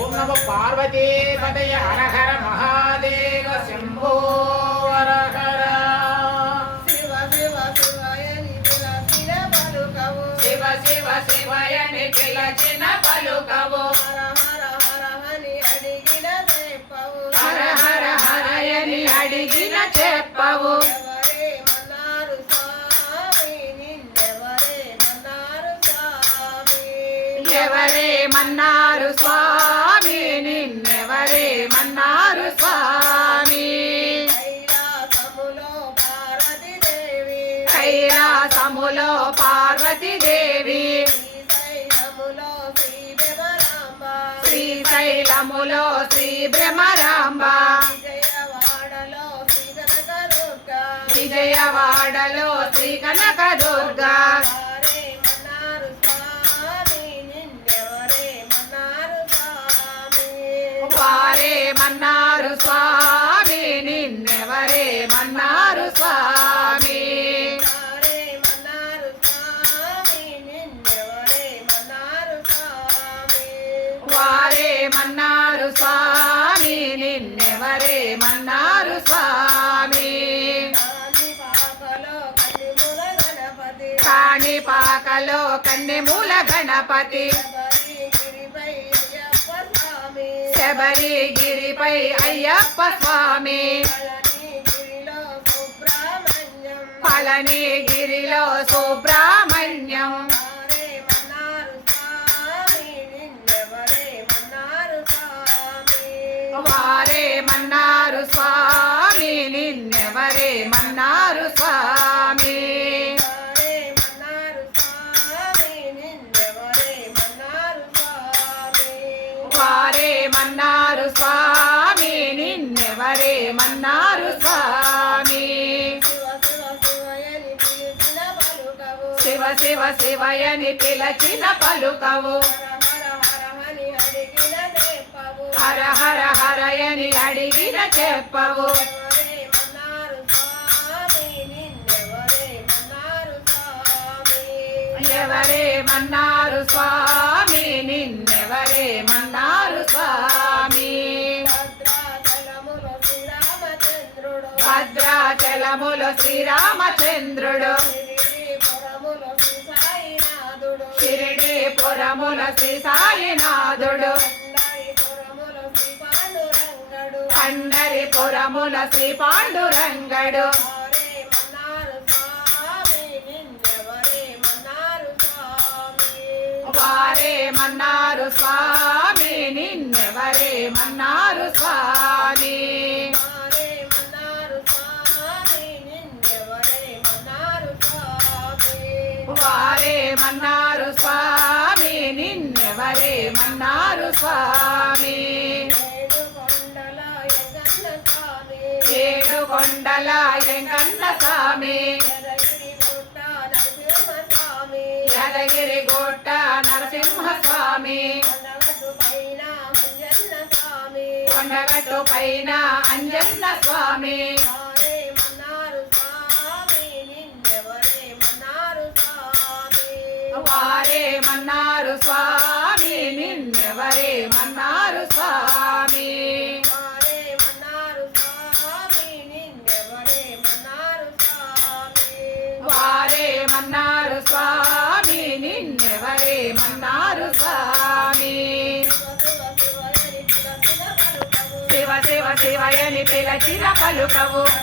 ఓం నమ పార్వతీ పదయ హర హర మహాదేవ శంభో హర హర శివ శివ శివయని పిలచిన పలుకవు. శివ శివ శివయని పిలచిన పలుకవు. హర హర హర అని అడిగిన చెప్పవు. హర హర హరయని అడిగిన చెప్పవు. ఎవరేమన్నారు స్వామి నిన్నెవరేమన్నారు స్వామి. ఎవరేమన్నారు స్వామి శ్రీశైలములో శ్రీ భ్రమరాంబ. విజయవాడలో శ్రీ కనకదుర్గా విజయవాడలో శ్రీ కనకదుర్గా. వారేమన్నారు స్వామి గణపతి కాణిపాకలో కన్నెమూల గణపతి. శబరిగిరిపై అయ్యప్ప స్వామి. శబరిగిరిపై అయ్యప్ప స్వామి. పళనిగిరిలో సుబ్రహ్మణ్యం. నిన్నెవరేమన్నారు స్వామి? శివ శివ శివయని పిలచిన పలుకవు. హర హర హరయని అడిగిన చెప్పవు. హర హర ఎవరేమన్నారు స్వామి? నిన్నెవరేమన్నారు భద్రాచలములో శ్రీరామచంద్రుడు. షిరిడి పురముల శ్రీ సాయినాథుడు. పండరిపురముల శ్రీ పాండురంగడు. వారే మన్నారు స్వామి నిన్నెవరే మన్నారు స్వామి. మన్నారు స్వామి నిన్నెవరే స్వామి స్వామి? ఏడు కొండల ఎంగన్న స్వామి. యాదగిరి గోట నరసింహ స్వామి కొండగట్టు పైన మంజన్న స్వామి. కొండగట్టు పైన అంజన్న స్వామి. వారేమన్నారు స్వామి నిన్నెవరేమన్నారు స్వామి? వారేమన్నారు స్వామి నిన్నెవరేమన్నారు స్వామి? శివ శివ శివయని పిలచిన పలుకవు.